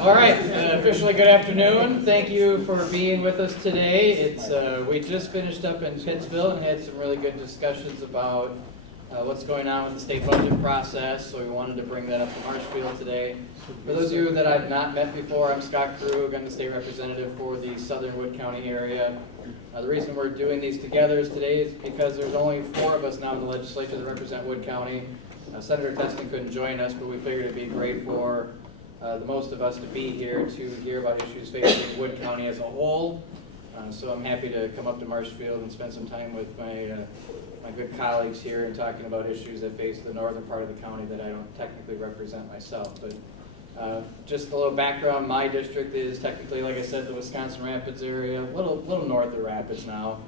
All right, officially good afternoon. Thank you for being with us today. We just finished up in Pittsville and had some really good discussions about what's going on with the state budget process, so we wanted to bring that up to Marshfield today. For those of you that I've not met before, I'm Scott Krug. I'm the state representative for the Southern Wood County area. The reason we're doing these together today is because there's only 4 of us now in the legislature that represent Wood County. Senator Teston couldn't join us, but we figured it'd be great for the most of us to be here to hear about issues facing Wood County as a whole. So I'm happy to come up to Marshfield and spend some time with my good colleagues here and talking about issues that face the northern part of the county that I don't technically represent myself. But just a little background, my district is technically, like I said, the Wisconsin Rapids area, a little north of Rapids now.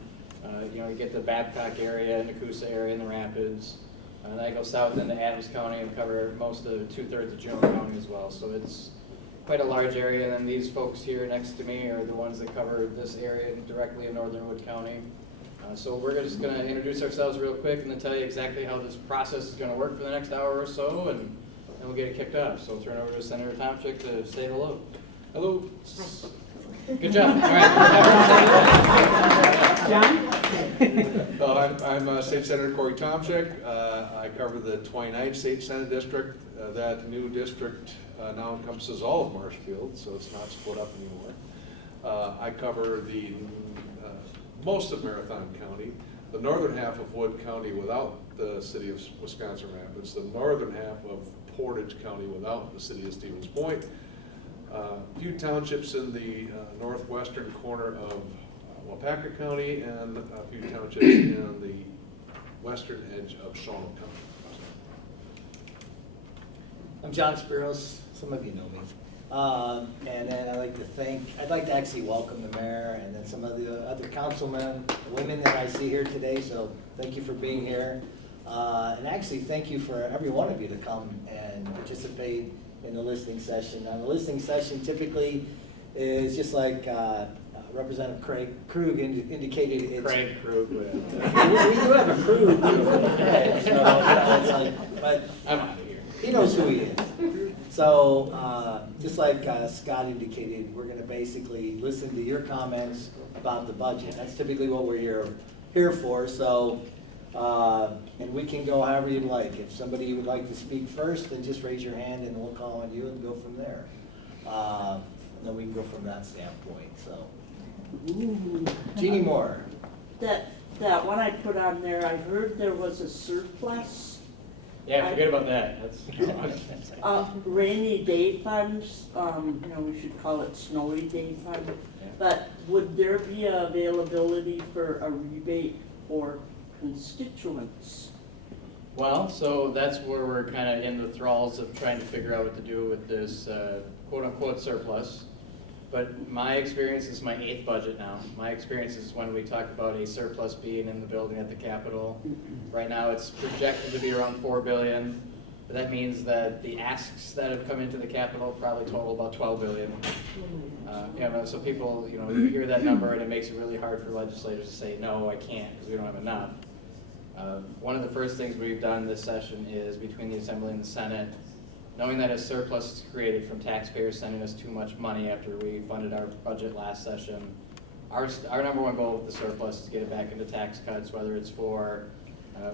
You get the Babcock area, Nakusa area in the Rapids. And I go south into Adams County and cover most of 2/3 of Juneau County as well. So it's quite a large area. And then these folks here next to me are the ones that cover this area directly in northern Wood County. So we're just going to introduce ourselves real quick and then tell you exactly how this process is going to work for the next hour or so, and then we'll get it kicked off. So I'll turn over to Senator Tomczyk to say hello. Hello. Good job. All right. John? I'm State Senator Corey Tomczyk. I cover the 29th State Senate District. That new district now encompasses all of Marshfield, so it's not split up anymore. I cover the most of Marathon County, the northern half of Wood County without the city of Wisconsin Rapids, the northern half of Portage County without the city of Stevens Point, a few townships in the northwestern corner of Waupaca County, and a few townships in the western edge of Shawano County. I'm John Spiros, some of you know me. And then I'd like to actually welcome the mayor and then some of the other councilmen, women that I see here today, so thank you for being here. And actually thank you for every one of you to come and participate in the listening session. Now, the listening session typically is just like Representative Craig Krug indicated. It's, Craig Krug. we do have a Krug, Craig, so it's like, but I'm out of here. he knows who he is. So just like Scott indicated, we're going to basically listen to your comments about the budget. That's typically what we're here for. So, and we can go however you'd like. If somebody would like to speak first, then just raise your hand and we'll call on you and go from there. And then we can go from that standpoint. So, Jeannie Moore. That one I put on there, I heard there was a surplus. Yeah, forget about that. That's Rainy day funds, we should call it snowy day fund. Yeah. But would there be availability for a rebate for constituents? Well, so that's where we're kind of in the thralls of trying to figure out what to do with this quote-unquote surplus. But my experience is my 8th budget now. My experience is when we talk about a surplus being in the building at the Capitol. Right now it's projected to be around $4 billion. But that means that the asks that have come into the Capitol probably total about $12 billion. So people, you hear that number and it makes it really hard for legislators to say, no, I can't, because we don't have enough. One of the first things we've done this session is between the Assembly and the Senate, knowing that a surplus is created from taxpayers sending us too much money after we funded our budget last session, our number one goal with the surplus is to get it back into tax cuts, whether it's for,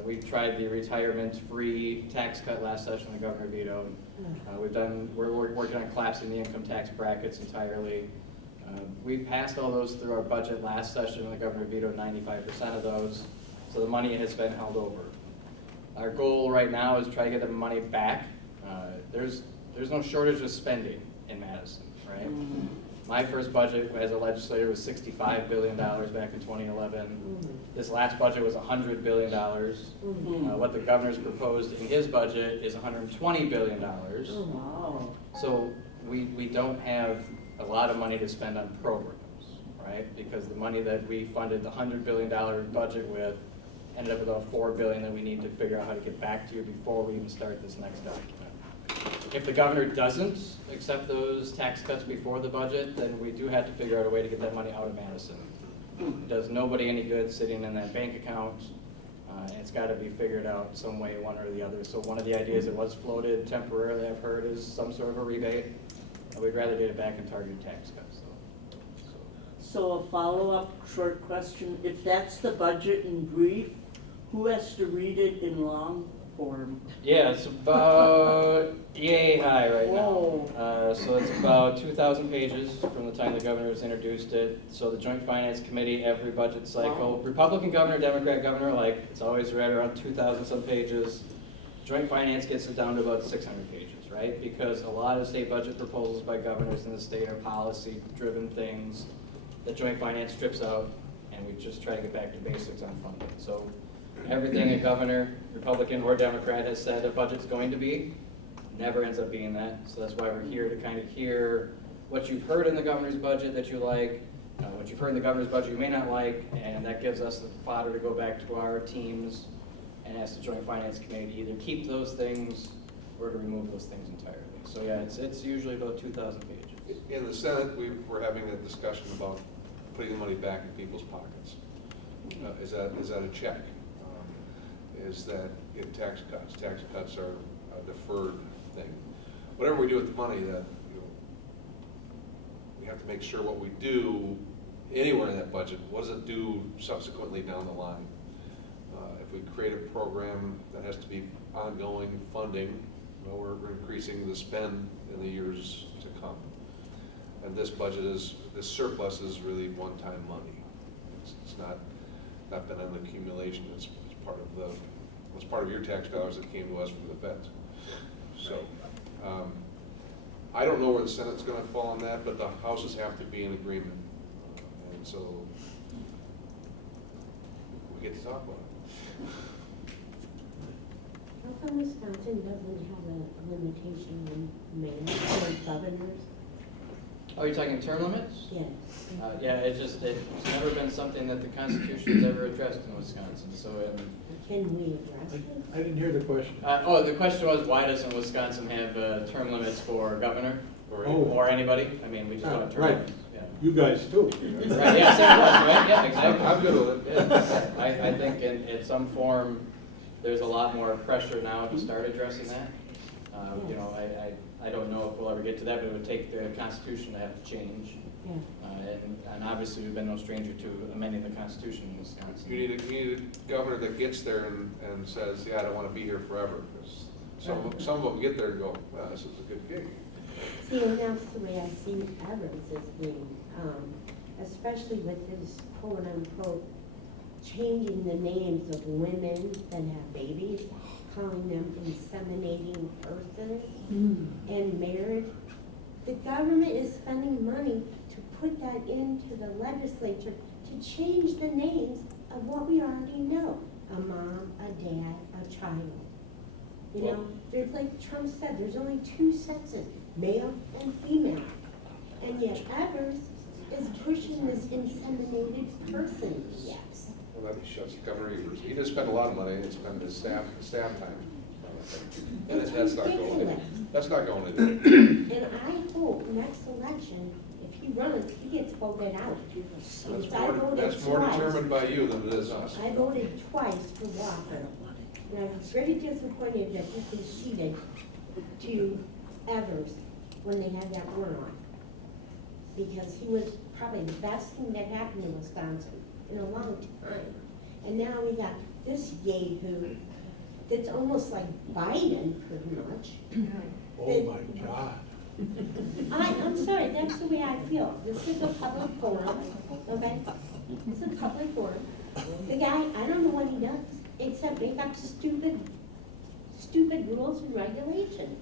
we tried the retirement-free tax cut last session the governor vetoed. We're working on collapsing the income tax brackets entirely. We passed all those through our budget last session and the governor vetoed 95% of those, so the money has been held over. Our goal right now is to try to get the money back. There's no shortage of spending in Madison, right? My first budget as a legislator was $65 billion back in 2011. This last budget was $100 billion. What the governor's proposed in his budget is $120 billion. Wow. So we don't have a lot of money to spend on programs, right? Because the money that we funded the $100 billion budget with ended up with about $4 billion that we need to figure out how to get back to you before we even start this next document. If the governor doesn't accept those tax cuts before the budget, then we do have to figure out a way to get that money out of Madison. It does nobody any good sitting in that bank account. And it's got to be figured out some way, one or the other. So one of the ideas that was floated temporarily, I've heard, is some sort of a rebate. We'd rather get it back in targeted tax cuts, though. So a follow-up short question, if that's the budget in brief, who has to read it in long form? Yeah, it's about yay high right now. Whoa. So it's about 2,000 pages from the time the governor has introduced it. So the Joint Finance Committee, every budget cycle, Wow. Republican governor, Democrat governor, like, it's always right around 2,000 some pages. Joint Finance gets it down to about 600 pages, right? Because a lot of state budget proposals by governors in the state are policy-driven things that Joint Finance strips out, and we just try to get back to basics on funding. So everything a governor, Republican or Democrat, has said a budget's going to be, never ends up being that. So that's why we're here to kind of hear what you've heard in the governor's budget that you like, what you've heard in the governor's budget you may not like, and that gives us the fodder to go back to our teams and ask the Joint Finance Committee to either keep those things or to remove those things entirely. So yeah, it's usually about 2,000 pages. In the Senate, we're having a discussion about putting the money back in people's pockets. Is that a check? Is that in tax cuts? Tax cuts are a deferred thing. Whatever we do with the money, that we have to make sure what we do anywhere in that budget, what does it do subsequently down the line? If we create a program that has to be ongoing funding, well, we're increasing the spend in the years to come. And this budget this surplus is really one-time money. It's not been an accumulation. It's part of your tax dollars that came to us from the feds. So, I don't know where the Senate's gonna fall on that, but the houses have to be in agreement. And so, we get to talk about it. How come Wisconsin doesn't have a limitation on mayors or governors? Oh, you're talking term limits? Yes. Yeah, it's never been something that the Constitution's ever addressed in Wisconsin, so, Can we address it? I didn't hear the question. the question was, why doesn't Wisconsin have term limits for governor Oh. or anybody? I mean, we just don't have term Right. limits. Yeah. You guys too. Right, yeah, same with us, right? Yeah, exactly. I'm good with it. Yeah. I think in some form, there's a lot more pressure now to start addressing that. You know, I don't know if we'll ever get to that, but it would take the Constitution to have to change. Yeah. And obviously, we've been no stranger to amending the Constitution in Wisconsin. You need a governor that gets there and says, yeah, I don't want to be here forever. 'Cause some of them get there and go, wow, this is a good gig. See, and that's the way I see Evans as being, especially with his quote unquote changing the names of women that have babies, calling them inseminating persons and marriage. The government is spending money to put that into the legislature to change the names of what we already know, a mom, a dad, a child. You know, there's like Trump said, there's only two sexes, male and female. And yet Evers is pushing this inseminated person, yes. Well, that shuts Governor Evers. He just spent a lot of money and spent his staff time. And It's that's not going ridiculous. That's not going to. And I hope next election, if he runs, he gets voted out. Because I voted That's more twice. determined by you than it is us. I voted twice for Walker. And I was very disappointed that he conceded to Evers when they had that runoff. Because he was probably the best thing that happened in Wisconsin in a long time. And now we got this yahoo that's almost like Biden, pretty much. Oh my God. I'm sorry, that's the way I feel. This is a public forum, okay? It's a public forum. The guy, I don't know what he does, except make up stupid rules and regulations.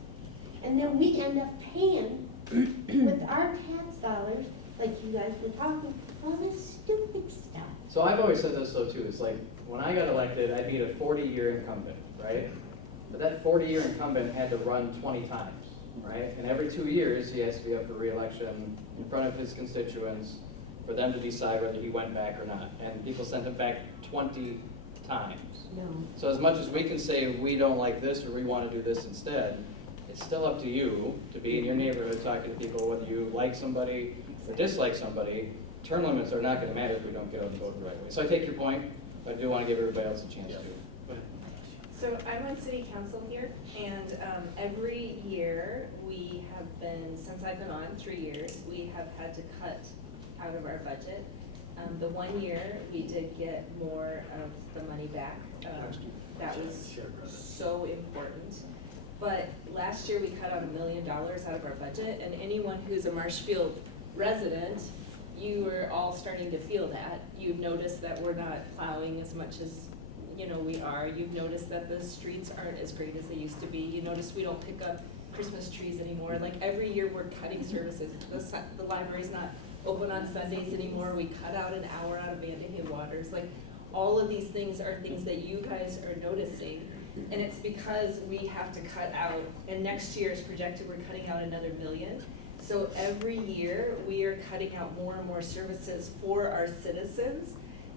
And then we end up paying with our tax dollars, like you guys were talking, all this stupid stuff. So I've always said this though too, it's like, when I got elected, I beat a 40-year incumbent, right? But that 40-year incumbent had to run 20 times, right? And every 2 years, he has to be up for re-election in front of his constituents for them to decide whether he went back or not. And people sent him back 20 times. No. So as much as we can say we don't like this or we want to do this instead, it's still up to you to be in your neighborhood talking to people whether you like somebody or dislike somebody. Term limits are not going to matter if we don't get out and vote the right way. So I take your point, but I do want to give everybody else a chance to. So So I'm on city council here, and every year we have been, since I've been on, 3 years, we have had to cut out of our budget. The 1 year, we did get more of the money back. That was so important. But last year, we cut out $1 million out of our budget, and anyone who's a Marshfield resident, you are all starting to feel that. You've noticed that we're not plowing as much as, you know, we are. You've noticed that the streets aren't as great as they used to be. You notice we don't pick up Christmas trees anymore. Like, every year we're cutting services. The library's not open on Sundays anymore. We cut out an hour out of Vanderhay Waters. Like, all of these things are things that you guys are noticing. And it's because we have to cut out, and next year is projected, we're cutting out another $1 million. So every year, we are cutting out more and more services for our citizens.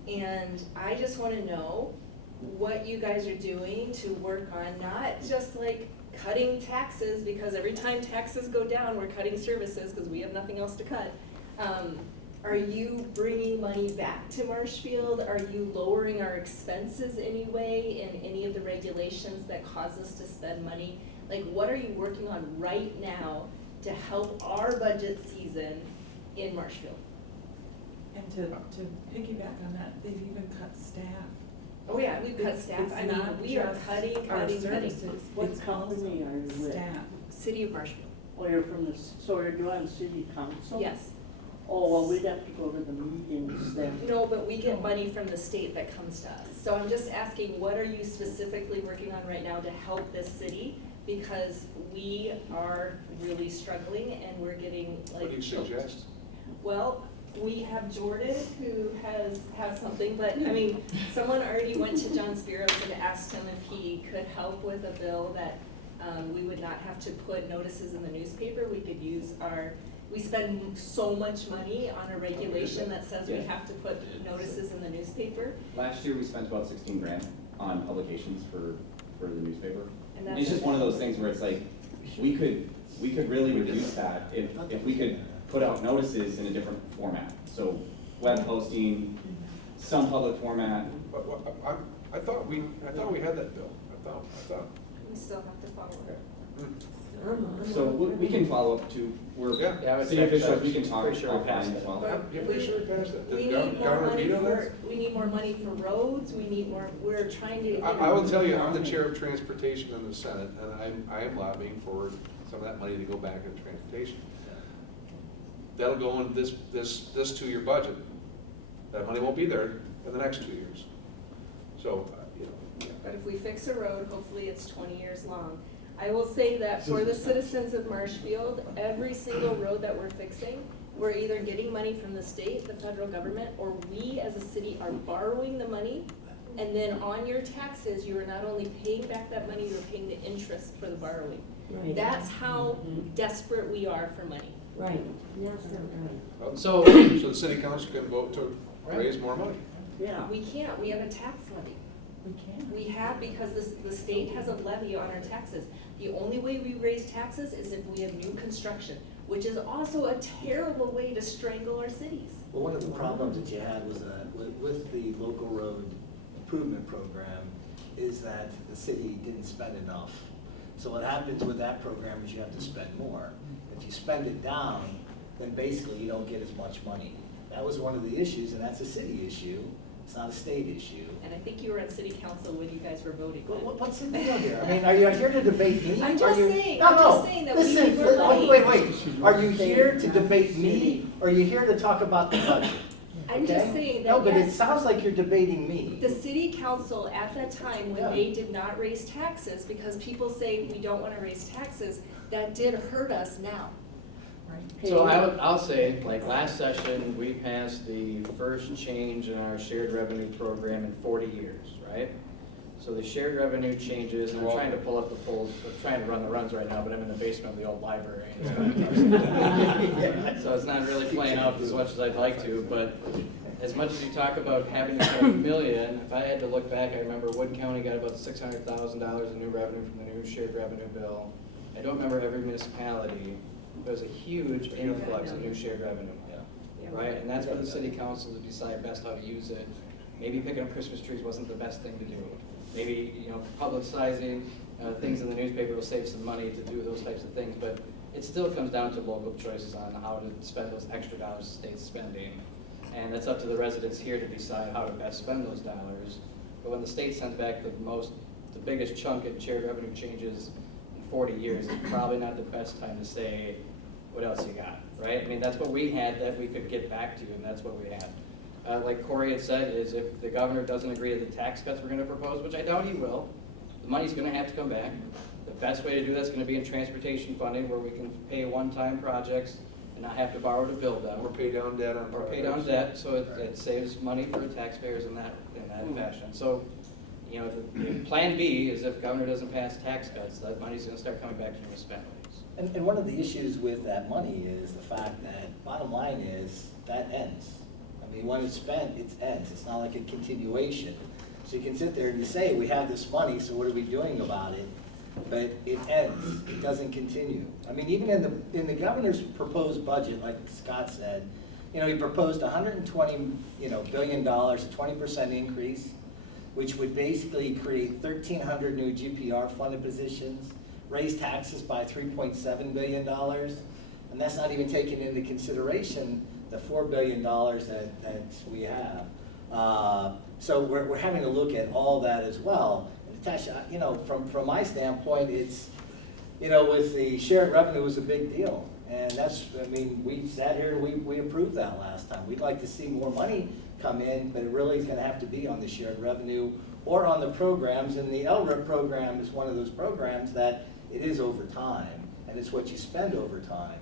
And I just wanna know what you guys are doing to work on not just like cutting taxes, because every time taxes go down, we're cutting services because we have nothing else to cut. Are you bringing money back to Marshfield? Are you lowering our expenses anyway in any of the regulations that cause us to spend money? Like, what are you working on right now to help our budget season in Marshfield? And to piggyback on that, they've even cut staff. Oh yeah, we've cut staff. It's I mean, not we are just cutting. our services, What it's company also are you with? staff. City of Marshfield. Oh, you're from the, so you're on city council? Yes. Oh, well, we'd have to go to the meetings then. No, but we get money from the state that comes to us. So I'm just asking, what are you specifically working on right now to help this city? Because we are really struggling and we're getting like. What do you suggest? Well, we have Jordan who has something, but I mean, someone already went to John Spiros and asked him if he could help with a bill that we would not have to put notices in the newspaper. We could use we spend so much money on a regulation that says we Yeah. have to put notices in the newspaper. Last year, we spent about 16 grand on publications for the newspaper. And And that's it's just one of those things where it's like, we could really reduce that if we could put out notices in a different format. So web posting, some public format. But I thought we had that bill. I thought. We still have to follow it. So we can follow up to, we're Yeah. Yeah, I would city say officials, so. we can talk Pretty sure we offline passed as it. well. Yeah, pretty sure we passed it. We Did need more Governor money veto for, that? we need more money for roads, we're trying to. I will tell you, I'm the chair of transportation in the Senate, and I am lobbying for some of that money to go back into transportation. That'll go in this 2-year budget. That money won't be there in the next 2 years. So, you know. But if we fix a road, hopefully it's 20 years long. I will say that for the citizens of Marshfield, every single road that we're fixing, we're either getting money from the state, the federal government, or we as a city are borrowing the money. And then on your taxes, you are not only paying back that money, you're paying the interest for the borrowing. Right. That's how desperate we are for money. Right, that's not right. Well, So- So the city council can vote to raise more money. Yeah. We can't, we have a tax levy. We can. We have, because the state has a levy on our taxes. The only way we raise taxes is if we have new construction, which is also a terrible way to strangle our cities. Well, one of the problems that you had was with the local road improvement program is that the city didn't spend enough. So what happens with that program is you have to spend more. If you spend it down, then basically you don't get as much money. That was one of the issues, and that's a city issue. It's not a state issue. And I think you were at city council when you guys were voting. What's the deal here? I mean, are you here to debate me? I'm Are just you- saying- No, I'm no. just saying that we Listen, need more money. Wait. Are you here to debate me, or are you here to talk about the budget? I'm just Okay? saying No, that, but it yes, sounds like you're debating me. the city council at that time, when Yeah. they did not raise taxes, because people say we don't wanna raise taxes, that did hurt us now. So I'll say, like last session, we passed the first change in our shared revenue program in 40 years, right? So the shared revenue changes, and I'm trying to pull up the polls, I'm trying to run the runs right now, but I'm in the basement of the old library. So it's not really playing out as much as I'd like to, but as much as you talk about having to cut $1 million, if I had to look back, I remember Wood County got about $600,000 in new revenue from the new shared revenue bill. I don't remember every municipality. There's a huge influx of new shared revenue, right? And that's for the city council to decide best how to use it. Maybe picking up Christmas trees wasn't the best thing to do. maybe, you know, publicizing things in the newspaper will save some money to do those types of things, but it still comes down to local choices on how to spend those extra dollars the state's spending. And it's up to the residents here to decide how to best spend those dollars. But when the state sends back the biggest chunk in shared revenue changes in 40 years, it's probably not the best time to say, what else you got, right? I mean, that's what we had that we could get back to, and that's what we had. Like Corey had said, is if the governor doesn't agree to the tax cuts we're gonna propose, which I doubt he will, the money's gonna have to come back. The best way to do that's gonna be in transportation funding, where we can pay one-time projects and not have to borrow to build them. Or pay down debt on Or pay projects. down debt, so it saves money for the taxpayers in that fashion. So, you know, if plan B is if governor doesn't pass tax cuts, that money's gonna start coming back to municipalities. And one of the issues with that money is the fact that, bottom line is, that ends. I mean, when it's spent, it ends. It's not like a continuation. So you can sit there and you say, we have this money, so what are we doing about it? But it ends, it doesn't continue. I mean, even in the governor's proposed budget, like Scott said, you know, he proposed $120 billion, a 20% increase, which would basically create 1,300 new GPR funded positions, raise taxes by $3.7 billion, and that's not even taking into consideration the $4 billion that we have. So we're having to look at all that as well. And Natasha, you know, from my standpoint, it's, you know, with the shared revenue was a big deal. And that's, I mean, we sat here and we approved that last time. We'd like to see more money come in, but it really is gonna have to be on the shared revenue or on the programs. And the LRIP program is one of those programs that it is over time, and it's what you spend over time.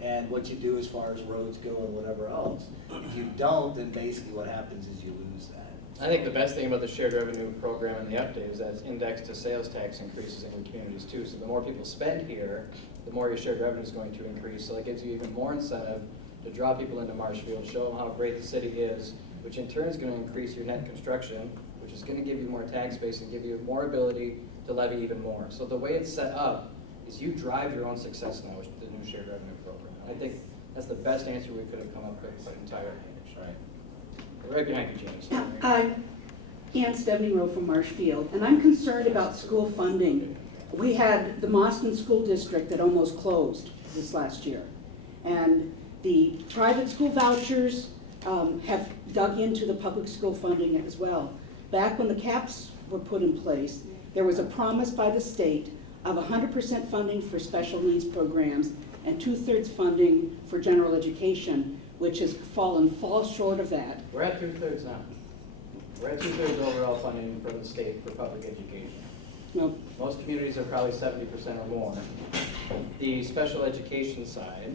And what you do as far as roads go and whatever else. If you don't, then basically what happens is you lose that. I think the best thing about the shared revenue program and the update is that it's indexed to sales tax increases in your communities too. So the more people spend here, the more your shared revenue is going to increase. So that gives you even more incentive to draw people into Marshfield, show them how great the city is, which in turn is going to increase your net construction, which is going to give you more tax base and give you more ability to levy even more. So the way it's set up is you drive your own success now with the new shared revenue program. I think that's the best answer we could have come up with entirely. Right. Right behind you, James. I'm Ann Stebney Rowe from Marshfield, and I'm concerned about school funding. We had the Mauston School District that almost closed this last year. And the private school vouchers have dug into the public school funding as well. Back when the caps were put in place, there was a promise by the state of 100% funding for special needs programs and 2/3 funding for general education, which has fallen short of that. We're at 2/3 now. We're at 2/3 overall funding from the state for public education. Well, Most communities are probably 70% or more. The special education side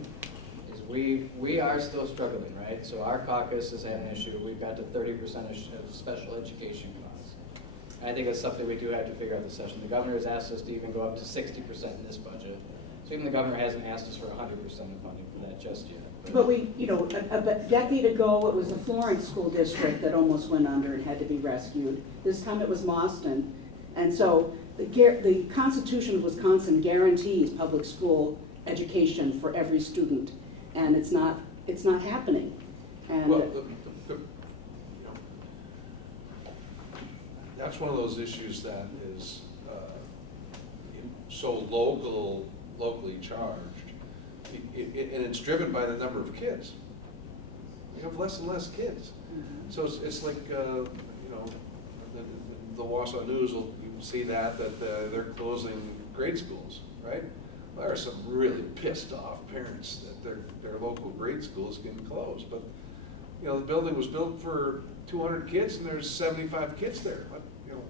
is we are still struggling, right? So our caucus has had an issue. We've got to 30% of special education costs. And I think that's something we do have to figure out this session. The governor has asked us to even go up to 60% in this budget. So even the governor hasn't asked us for 100% of funding for that just yet. but we, you know, a decade ago, it was the Florence School District that almost went under and had to be rescued. This time it was Mauston. And so the Constitution of Wisconsin guarantees public school education for every student, and it's not happening. And Well, you know, that's one of those issues that is so locally charged, and it's driven by the number of kids. We have less and less kids. So it's like, you know, the Wausau News will see that they're closing grade schools, right? Well, there are some really pissed off parents that their local grade school is getting closed, but you know, the building was built for 200 kids and there's 75 kids there.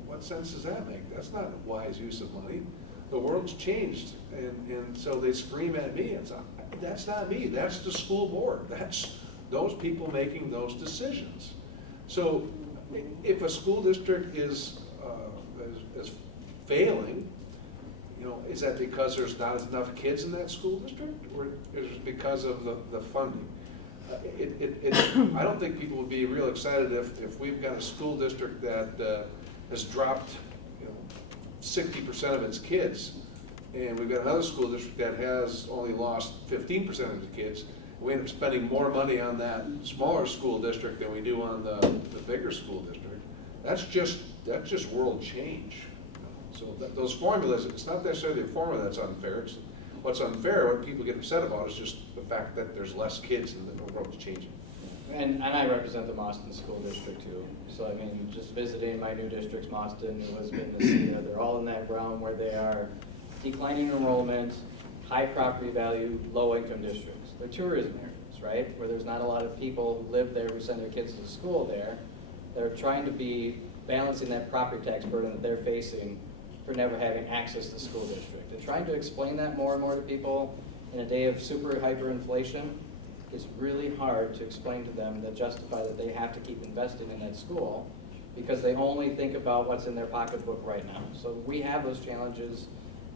What sense does that make? That's not a wise use of money. The world's changed, and so they scream at me and say, that's not me, that's the school board. That's those people making those decisions. So if a school district is failing, you know, is that because there's not enough kids in that school district, or is it because of the funding? I don't think people would be real excited if we've got a school district that has dropped, you know, 60% of its kids, and we've got another school district that has only lost 15% of the kids. We end up spending more money on that smaller school district than we do on the bigger school district. That's just that's just world change. So those formulas, it's not necessarily a formula that's unfair. It's what's unfair, what people get upset about is just the fact that there's less kids and the world's changing. And I represent the Mauston School District too. So I mean, just visiting my new districts, Mauston, Elizabeth, Nicaea, they're all in that realm where they are declining enrollment, high property value, low income districts. They're tourism areas, right? Where there's not a lot of people who live there, who send their kids to school there. They're trying to be balancing that property tax burden that they're facing for never having access to the school district. And trying to explain that more and more to people in a day of super hyperinflation, it's really hard to explain to them that justify that they have to keep investing in that school because they only think about what's in their pocketbook right now. So we have those challenges.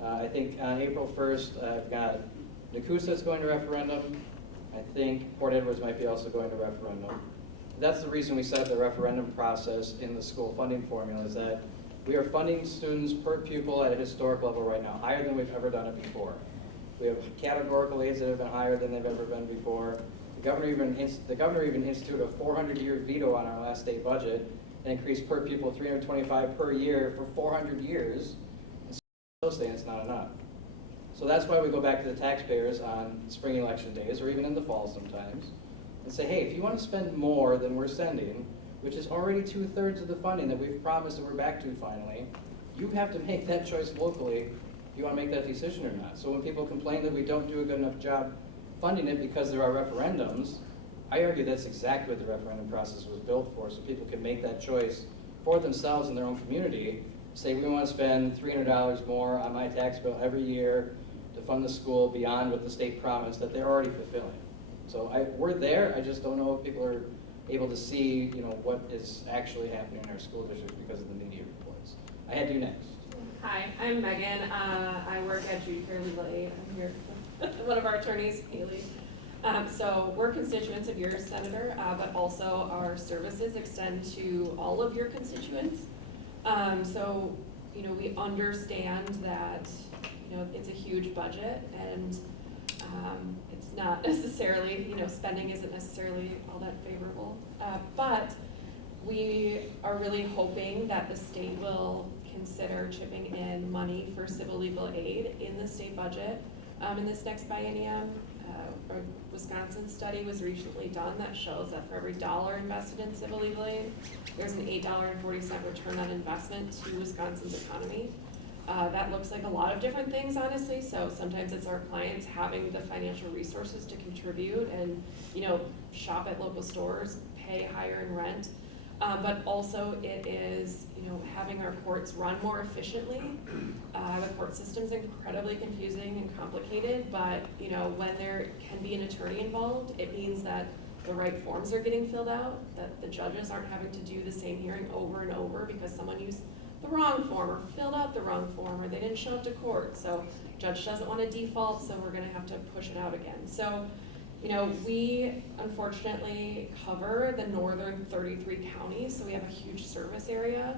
I think on April 1st, I've got Nakusa's going to referendum. I think Port Edwards might be also going to referendum. That's the reason we set up the referendum process in the school funding formula, is that we are funding students per pupil at a historic level right now, higher than we've ever done it before. We have categorical aids that have been higher than they've ever been before. The governor even instituted a 400-year veto on our last state budget and increased per pupil $325 per year for 400 years. And still saying it's not enough. So that's why we go back to the taxpayers on spring election days, or even in the fall sometimes, and say, hey, if you want to spend more than we're sending, which is already 2/3 of the funding that we've promised that we're back to finally, you have to make that choice locally if you want to make that decision or not. So when people complain that we don't do a good enough job funding it because there are referendums, I argue that's exactly what the referendum process was built for, so people can make that choice for themselves in their own community, say we want to spend $300 more on my tax bill every year to fund the school beyond what the state promised that they're already fulfilling. So we're there, I just don't know if people are able to see, what is actually happening in our school district because of the media reports. I had you next. Hi, I'm Megan. I work at Judy Fairley Lay. I'm here with one of our attorneys, Haley. So we're constituents of yours, Senator, but also our services extend to all of your constituents. So, we understand that, it's a huge budget and it's not necessarily, spending isn't necessarily all that favorable. But we are really hoping that the state will consider chipping in money for civil legal aid in the state budget in this next biennium. A Wisconsin study was recently done that shows that for every dollar invested in civil legal aid, there's an $8.40 return on investment to Wisconsin's economy. That looks like a lot of different things, honestly. So sometimes it's our clients having the financial resources to contribute and, shop at local stores, pay higher in rent. But also it is, having our courts run more efficiently. The court system's incredibly confusing and complicated, but, when there can be an attorney involved, it means that the right forms are getting filled out, that the judges aren't having to do the same hearing over and over because someone used the wrong form or filled out the wrong form or they didn't show up to court. So judge doesn't want to default, so we're going to have to push it out again. So, we unfortunately cover the northern 33 counties, so we have a huge service area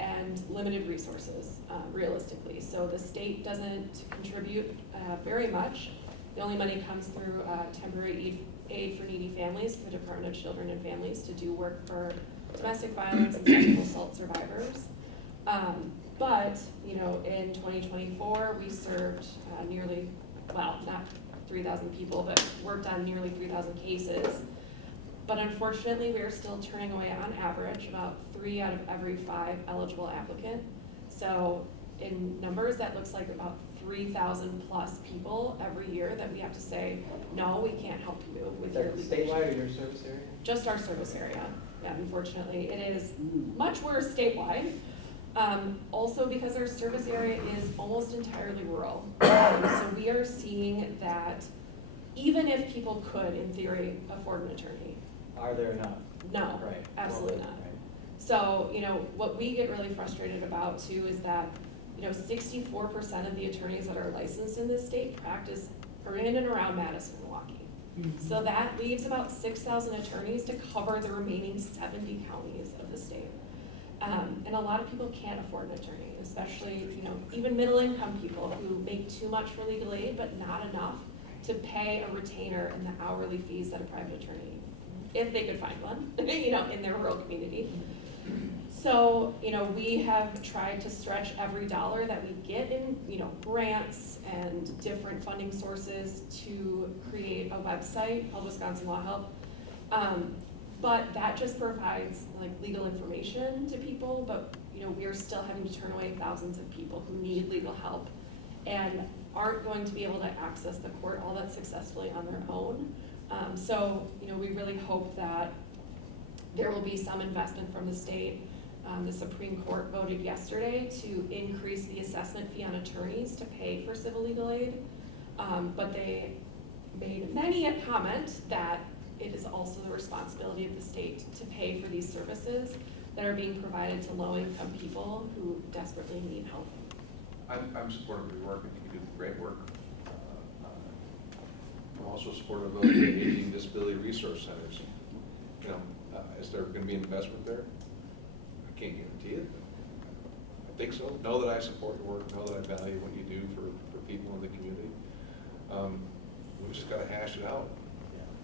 and limited resources, realistically. So the state doesn't contribute very much. The only money comes through temporary aid for needy families, the Department of Children and Families, to do work for domestic violence and sexual assault survivors. But, in 2024, we served not 3,000 people, but worked on nearly 3,000 cases. But unfortunately, we are still turning away, on average, about 3 out of every 5 eligible applicant. So in numbers, that looks like about 3,000 plus people every year that we have to say, no, we can't help you with your legal Statewide or your service area? Just our service area. Yeah, unfortunately, it is much worse statewide. Also because our service area is almost entirely rural. So we are seeing that even if people could, in theory, afford an attorney. Are there enough? No, Right. absolutely not. Right. So, what we get really frustrated about too is that, 64% of the attorneys that are licensed in this state practice in and around Madison, Milwaukee. So that leaves about 6,000 attorneys to cover the remaining 70 counties of the state. And a lot of people can't afford an attorney, especially, even middle income people who make too much for legal aid, but not enough to pay a retainer and the hourly fees that a private attorney, if they could find one, in their rural community. So, we have tried to stretch every dollar that we get in, grants and different funding sources to create a website called Wisconsin Law Help. But that just provides like legal information to people, but we're still having to turn away thousands of people who need legal help and aren't going to be able to access the court all that successfully on their own. So, we really hope that there will be some investment from the state. The Supreme Court voted yesterday to increase the assessment fee on attorneys to pay for civil legal aid. But they made many a comment that it is also the responsibility of the state to pay for these services that are being provided to low-income people who desperately need help. I'm supportive of your work. I think you do great work. I'm also supportive of the Aging Disability Resource Centers. Is there going to be investment there? I can't guarantee it. I think so. Know that I support your work. Know that I value what you do for people in the community. We just got to hash it out.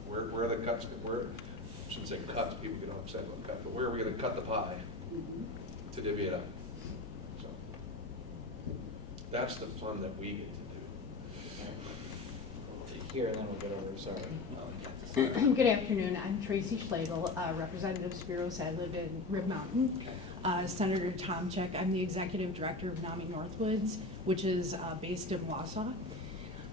Where are the cuts? I shouldn't say cuts. People get upset about cut, but where are we going to cut the pie to divvy it up? So that's the fun that we get to do. To here, and then we'll get over, sorry. Good afternoon, I'm Tracy Schlegel, Representative Spiro Sadler in Rib Mountain. Senator Tomczyk, I'm the Executive Director of NAMI Northwoods, which is based in Wausau.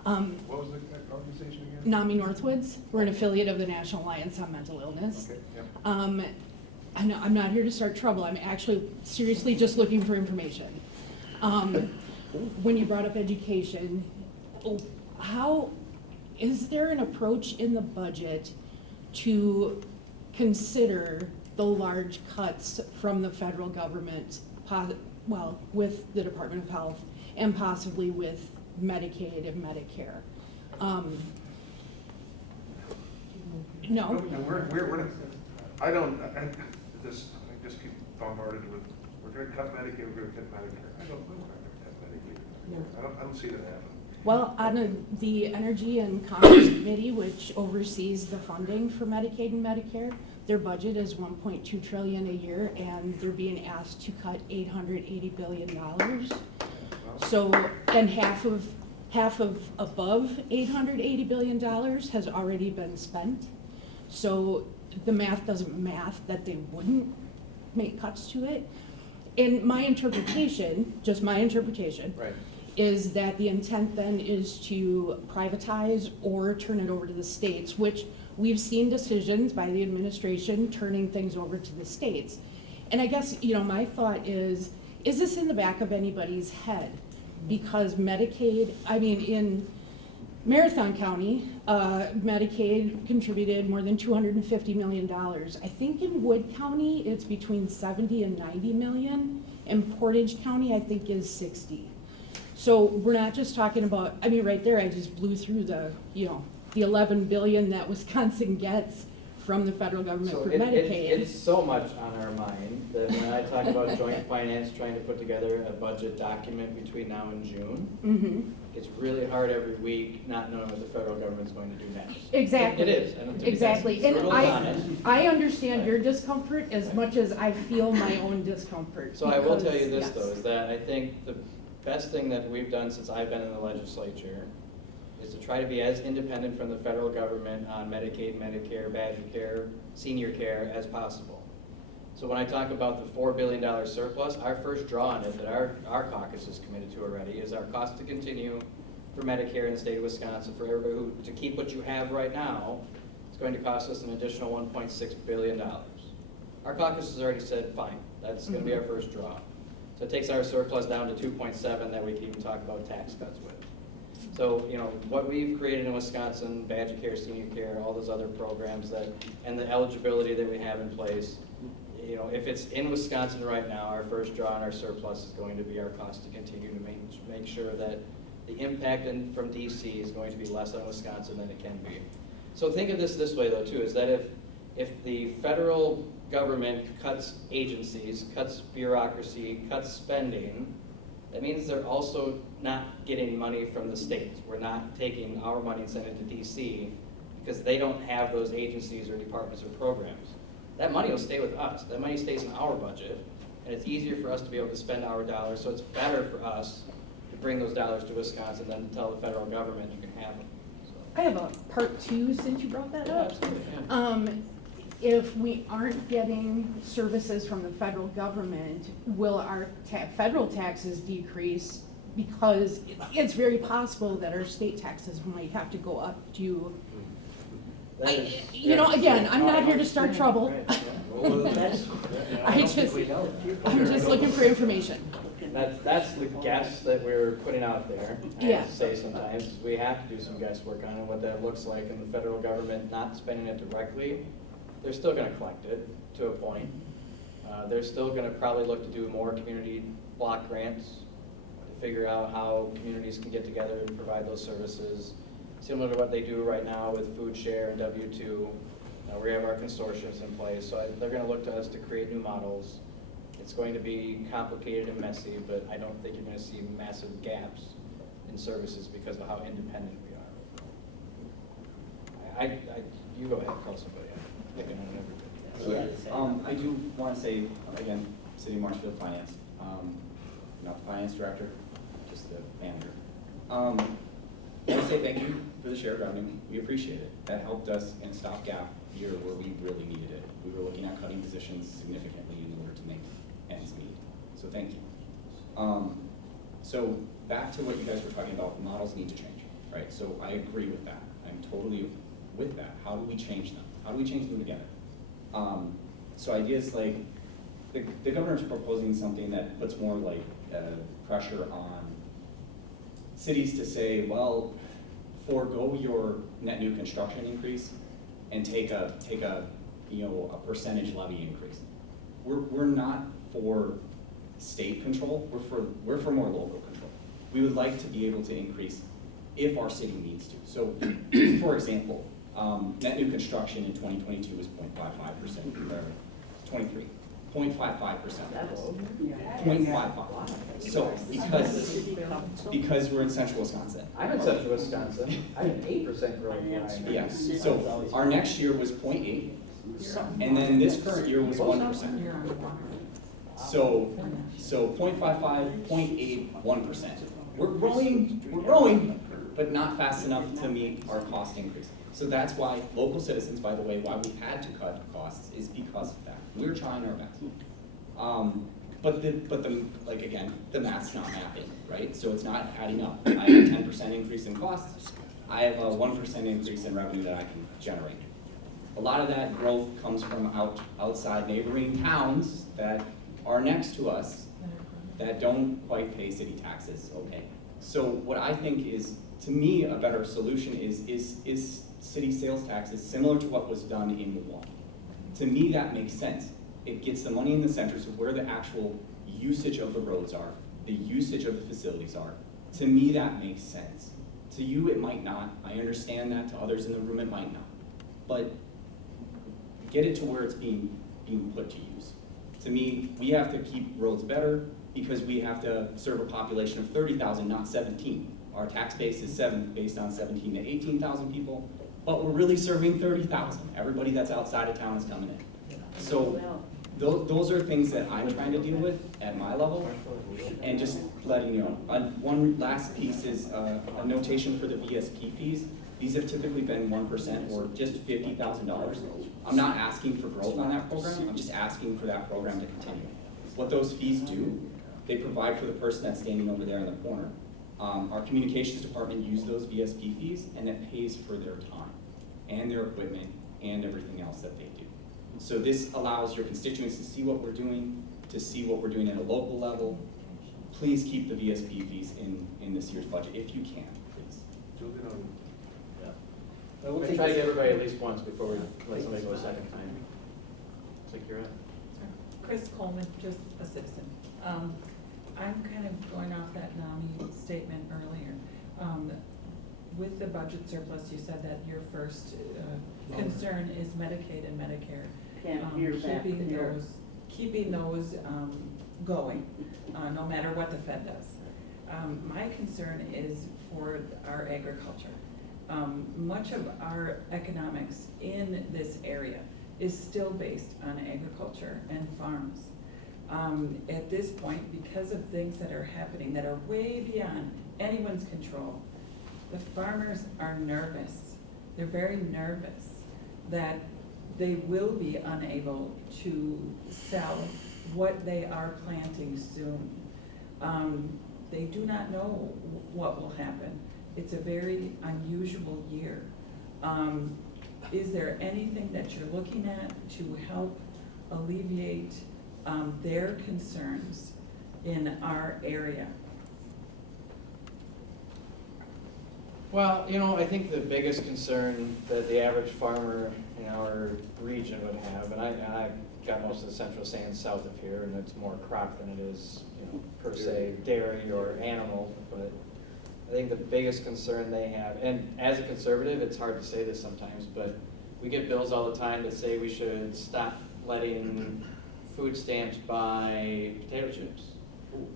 What was the organization again? NAMI Northwoods, we're an affiliate of the National Alliance on Mental Illness. Okay, yep. I'm not here to start trouble, I'm actually seriously just looking for information. When you brought up education, is there an approach in the budget to consider the large cuts from the federal government, with the Department of Health and possibly with Medicaid and Medicare? No? I just keep bombarded with, we're going to cut Medicaid, we're going to cut Medicare. I don't know we're going to cut Medicaid. I don't see that happening. Well, on the Energy and Commerce Committee, which oversees the funding for Medicaid and Medicare, their budget is $1.2 trillion a year, and they're being asked to cut $880 billion. So then half of above $880 billion has already been spent. So the math doesn't math that they wouldn't make cuts to it. And my interpretation, just my interpretation, Right. is that the intent then is to privatize or turn it over to the states, which we've seen decisions by the administration turning things over to the states. And I guess, my thought is this in the back of anybody's head? Because Medicaid, in Marathon County, Medicaid contributed more than $250 million. I think in Wood County, it's between 70 and 90 million. And Portage County, I think, is 60. So we're not just talking about, right there, I just blew through the 11 billion that Wisconsin gets from the federal government So for it's Medicaid. so much on our mind that when I talk about joint finance, trying to put together a budget document between now and June, Mhm. it's really hard every week not knowing what the federal government's going to do next. Exactly. It is. And to be Exactly. And brutally honest. I understand your discomfort as much as I feel my own discomfort. So I will tell you because- this, though, is that I think the best thing that we've done since I've been in the legislature is to try to be as independent from the federal government on Medicaid, Medicare, Badger Care, senior care as possible. So when I talk about the $4 billion surplus, our first draw on it that our caucus is committed to already is our cost to continue for Medicare in the state of Wisconsin for everybody who, to keep what you have right now, it's going to cost us an additional $1.6 billion. Our caucus has already said, fine, that's going to be our first draw. So it takes our surplus down to 2.7 that we can even talk about tax cuts with. So, what we've created in Wisconsin, Badger Care, Senior Care, all those other programs and the eligibility that we have in place, if it's in Wisconsin right now, our first draw on our surplus is going to be our cost to continue to make sure that the impact from DC is going to be less on Wisconsin than it can be. So think of this way, though, too, is that if the federal government cuts agencies, cuts bureaucracy, cuts spending, that means they're also not getting money from the states. We're not taking our money and sending it to DC because they don't have those agencies or departments or programs. That money will stay with us. That money stays in our budget. and it's easier for us to be able to spend our dollars, so it's better for us to bring those dollars to Wisconsin than to tell the federal government you can have them. So, I have a part two since you brought that up. absolutely, yeah. If we aren't getting services from the federal government, will our federal taxes decrease? Because it's very possible that our state taxes might have to go up to, That is- you know, again, I'm not here to start trouble. Right, yeah. Well, That's, I just, I'm just looking for information. That's the guess that we're putting out there. I Yeah. have to say sometimes, we have to do some guesswork on it, what that looks like, and the federal government not spending it directly, they're still gonna collect it to a point. They're still gonna probably look to do more community block grants to figure out how communities can get together and provide those services, similar to what they do right now with Food Share and W2. We have our consortiums in place, so they're gonna look to us to create new models. It's going to be complicated and messy, but I don't think you're gonna see massive gaps in services because of how independent we are. You go ahead, Carlson, but yeah, picking on everything. I do want to say, again, City of Marshfield Finance, not the finance director, just the manager. I want to say thank you for the shared revenue. We appreciate it. That helped us in a stopgap year where we really needed it. We were looking at cutting positions significantly in order to make ends meet. So thank you. So back to what you guys were talking about, models need to change, right? So I agree with that. I'm totally with that. How do we change them? How do we change them together? So ideas like, the governor's proposing something that puts more like pressure on cities to say, well, forego your net new construction increase and take a percentage levy increase. We're not for state control, we're for more local control. We would like to be able to increase if our city needs to. So, for example, net new construction in 2022 was 0.55%, or 23, 0.55%. 0.55. So, because we're in central Wisconsin. I'm in central Wisconsin, I had 8% growth. Yeah, so our next year was 0.8, and then this current year was 1%. So 0.55, 0.8, 1%. We're growing, but not fast enough to meet our cost increase. So that's why local citizens, by the way, why we had to cut costs is because of that. We're trying our best. But the math's not mapping, right? So it's not adding up. I have a 10% increase in costs. I have a 1% increase in revenue that I can generate. A lot of that growth comes from outside neighboring towns that are next to us that don't quite pay city taxes, okay? So what I think is, to me, a better solution is city sales taxes similar to what was done in Milwaukee. To me, that makes sense. It gets the money in the centers of where the actual usage of the roads are, the usage of the facilities are. To me, that makes sense. To you, it might not. I understand that. To others in the room, it might not. But get it to where it's being put to use. To me, we have to keep roads better because we have to serve a population of 30,000, not 17. Our tax base is based on 17 to 18,000 people, but we're really serving 30,000. Everybody that's outside of town is coming in. So those are things that I'm trying to deal with at my level, and just letting you know. One last piece is a notation for the VSP fees. These have typically been 1% or just $50,000. I'm not asking for growth on that program, I'm just asking for that program to continue. What those fees do, they provide for the person that's standing over there in the corner. Our communications department uses those VSP fees, and it pays for their time and their equipment and everything else that they do. So this allows your constituents to see what we're doing, to see what we're doing at a local level. Please keep the VSP fees in this year's budget if you can, please. We'll try to get everybody at least once before we let somebody go a second time. It's like you're at. Chris Coleman, just a citizen. I'm kind of going off that NAMI statement earlier. With the budget surplus, you said that your first concern is Medicaid and Medicare. Keeping those going, no matter what the Fed does. My concern is for our agriculture. Much of our economics in this area is still based on agriculture and farms. At this point, because of things that are happening that are way beyond anyone's control, the farmers are nervous. They're very nervous that they will be unable to sell what they are planting soon. They do not know what will happen. It's a very unusual year. Is there anything that you're looking at to help alleviate their concerns in our area? Well, I think the biggest concern that the average farmer in our region would have, and I got most of the central sands south of here, and it's more crop than it is, per se, dairy or animal, but I think the biggest concern they have, and as a conservative, it's hard to say this sometimes, but we get bills all the time that say we should stop letting food stamps buy potato chips. Ooh,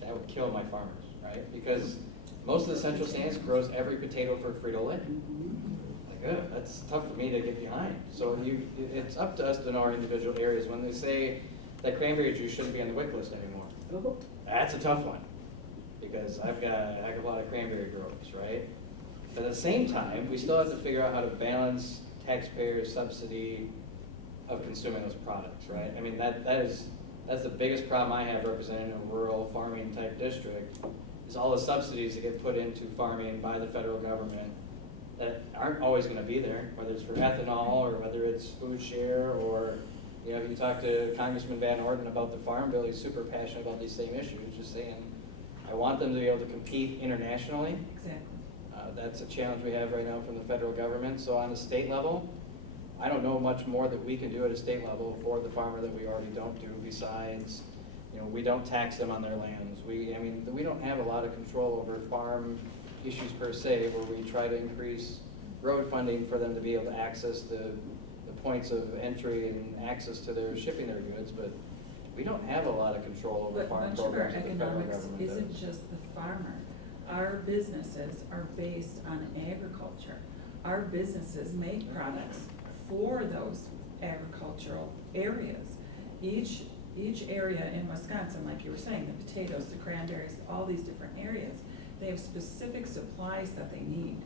that would kill my farmers, right? Because most of the central sands grows every potato for Frito-Lay. Like, that's tough for me to get behind. So it's up to us to know our individual areas. When they say that cranberry juice shouldn't be on the WIC list anymore, that's a tough one, because I've got a heck of a lot of cranberry growers, right? But at the same time, we still have to figure out how to balance taxpayer subsidy of consuming those products, right? I mean, that's the biggest problem I have representing a rural farming type district, is all the subsidies that get put into farming by the federal government that aren't always gonna be there, whether it's for ethanol or whether it's food share, or, if you talk to Congressman Van Orden about the Farm Bill, he's super passionate about these same issues, just saying, I want them to be able to compete internationally. Exactly. That's a challenge we have right now from the federal government. So on the state level, I don't know much more that we can do at a state level for the farmer that we already don't do, besides, we don't tax them on their lands. We don't have a lot of control over farm issues per se, where we try to increase road funding for them to be able to access the points of entry and access to their shipping their goods, but we don't have a lot of control over But farm much of our programs that the federal economics government isn't does. just the farmer. Our businesses are based on agriculture. Our businesses make products for those agricultural areas. Each area in Wisconsin, like you were saying, the potatoes, the cranberries, all these different areas, they have specific supplies that they need.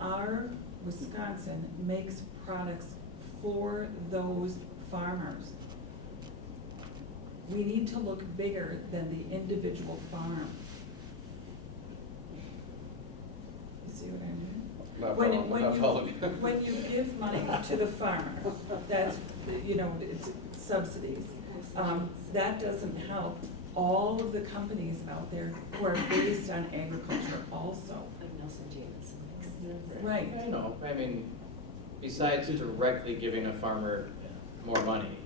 Our Wisconsin makes products for those farmers. We need to look bigger than the individual farm. You see what I mean? When you give money to the farmer, that's, it's subsidies. That doesn't help all of the companies out there who are based on agriculture also. Like Nelson James. Right. I know, besides directly giving a farmer more money,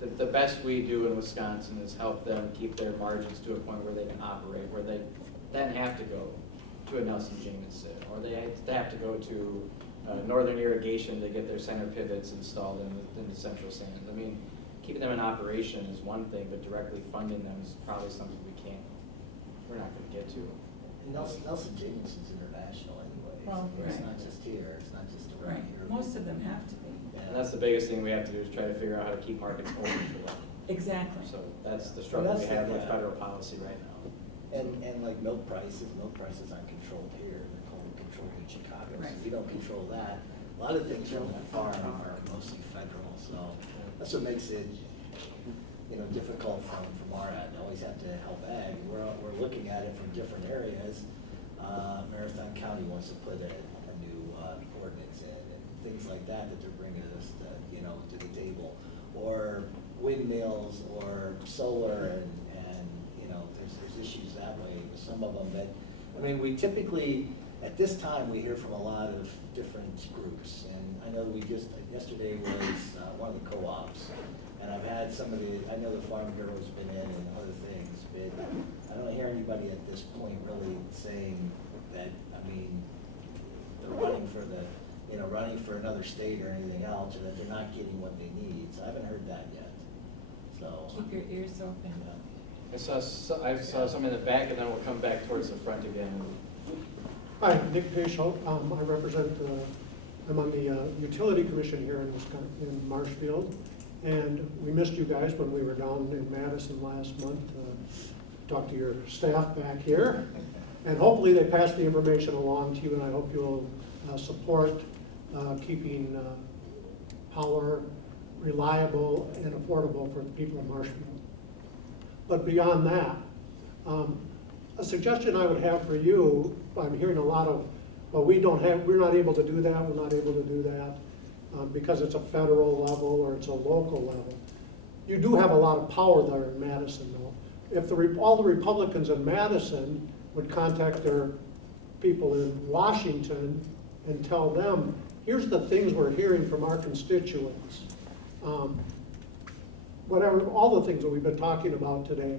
the best we do in Wisconsin is help them keep their margins to a point where they can operate, where they then have to go to a Nelson Jamison, or they have to go to Northern Irrigation to get their center pivots installed in the central sands. Keeping them in operation is one thing, but directly funding them is probably something we're not gonna get to. And Nelson Jamieson's international anyway. Well, It's right. not just here, it's not just around Right, here. most of them have to be. And that's the biggest thing we have to do, is try to figure out how to keep markets open for them. Exactly. So that's the struggle we that's have with the- federal policy right now. And like milk prices aren't controlled here, they're controlled in Chicago. So Right. if you don't control that, a lot of things from the farm are mostly federal, so that's what makes it, difficult from our end. Always have to help ag. We're looking at it from different areas. Marathon County wants to put a new ordinance in, and things like that they're bringing us to the table. Or windmills or solar, and there's issues that way with some of them. But we typically, at this time, we hear from a lot of different groups. And I know yesterday was one of the co-ops. And I've had I know the Farm Bureau's been in and other things, but I don't hear anybody at this point really saying that, they're running for another state or anything else, or that they're not getting what they need. So I haven't heard that yet, so. Keep your ears open. I saw some in the back, and then we'll come back towards the front again. Hi, Nick Paschal. I represent, I'm on the Utility Commission here in Wisconsin, in Marshfield. And we missed you guys when we were down in Madison last month. Talked to your staff back here. And hopefully they pass the information along to you, and I hope you'll support keeping power reliable and affordable for the people of Marshfield. But beyond that, a suggestion I would have for you, I'm hearing a lot of, well, we're not able to do that, we're not able to do that, because it's a federal level or it's a local level. You do have a lot of power there in Madison, though. If all the Republicans in Madison would contact their people in Washington and tell them, here's the things we're hearing from our constituents. Whatever, all the things that we've been talking about today.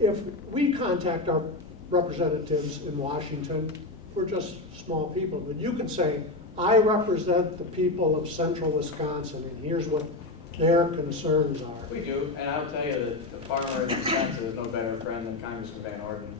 If we contact our representatives in Washington, we're just small people, but you could say, I represent the people of central Wisconsin, and here's what their concerns are. We do, and I'll tell you that the farmer in Wisconsin is no better friend than Congressman Van Orden.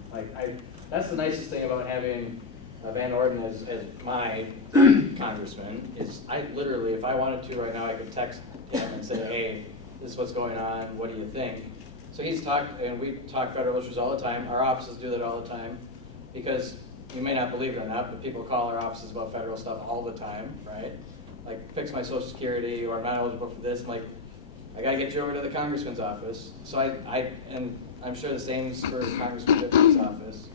That's the nicest thing about having Van Orden as my congressman, is I literally, if I wanted to right now, I could text him and say, hey, this is what's going on, what do you think? So he's talked, and we talk federal issues all the time, our offices do that all the time, because you may not believe it or not, but people call our offices about federal stuff all the time, right? Like, fix my Social Security, or I'm not eligible for this. I'm like, I gotta get you over to the congressman's office. So and I'm sure the same is for Congressman Diffie's office.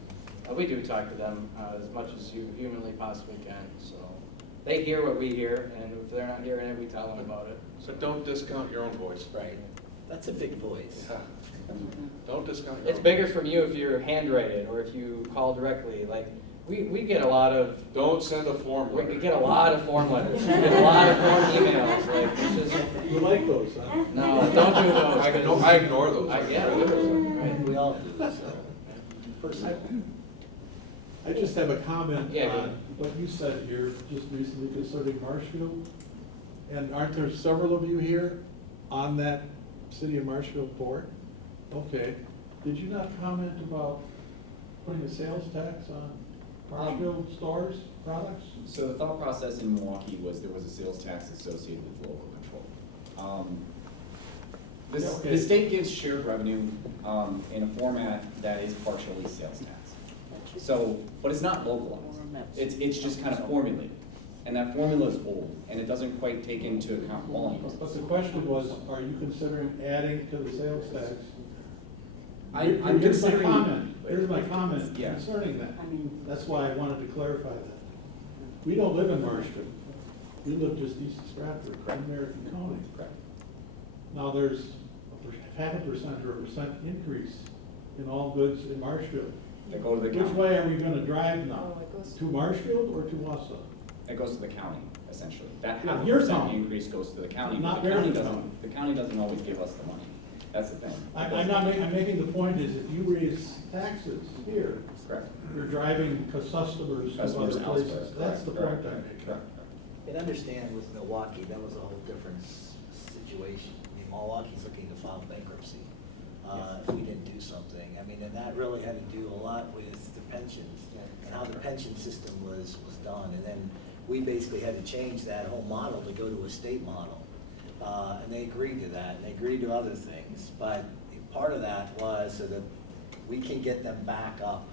We do talk to them as much as you humanly possibly can. So they hear what we hear, and if they're not hearing it, we tell them about it. So don't discount your own voice. Right. That's a big voice. Yeah. Don't discount your It's own bigger voice. from you if you're handwritten or if you call directly. Like, we get a lot of, Don't send a form letter. we get a lot of form letters. We get a lot of form emails. Like, it's just, You like those, huh? no, don't do those. I ignore those. Yeah, literally, right. We all do, so. Personally. I just have a comment Yeah, go on ahead. what you said here just recently concerning Marshfield. And aren't there several of you here on that City of Marshfield board? Okay. Did you not comment about putting a sales tax on Marshfield stores, products? So the thought process in Milwaukee was there was a sales tax associated with local control. Yeah, okay. The state gives shared revenue in a format that is partially sales tax. So, but it's not localized. It's just kind of formulated. And that formula is old, and it doesn't quite take into account volumes. But the question was, are you considering adding to the sales tax? I'm Here's my considering. comment, here's my comment Yeah. concerning that. That's why I wanted to clarify that. We don't live in Marshfield. We live just east of Stratford, in American County. Correct. Now, there's a 0.5% or a percent increase in all goods in Marshfield. That go to the Which county. way are we gonna drive now? To Marshfield or to Wausau? That goes to the county, essentially. That Yeah, half your percent county. increase goes to the county, Not but the county their doesn't, the county doesn't always give us the money. That's the thing. I'm making the point is if you raise taxes here, Correct. you're driving customers to Customers other elsewhere. places. That's the point Correct. I'm making. Correct. And understand with Milwaukee, that was a whole different situation. I mean, Milwaukee's looking to file bankruptcy if we didn't do something. I mean, and that really had to do a lot with the pensions and how the pension system was done. And then we basically had to change that whole model to go to a state model. And they agreed to that, and they agreed to other things. But part of that was so that we can get them back up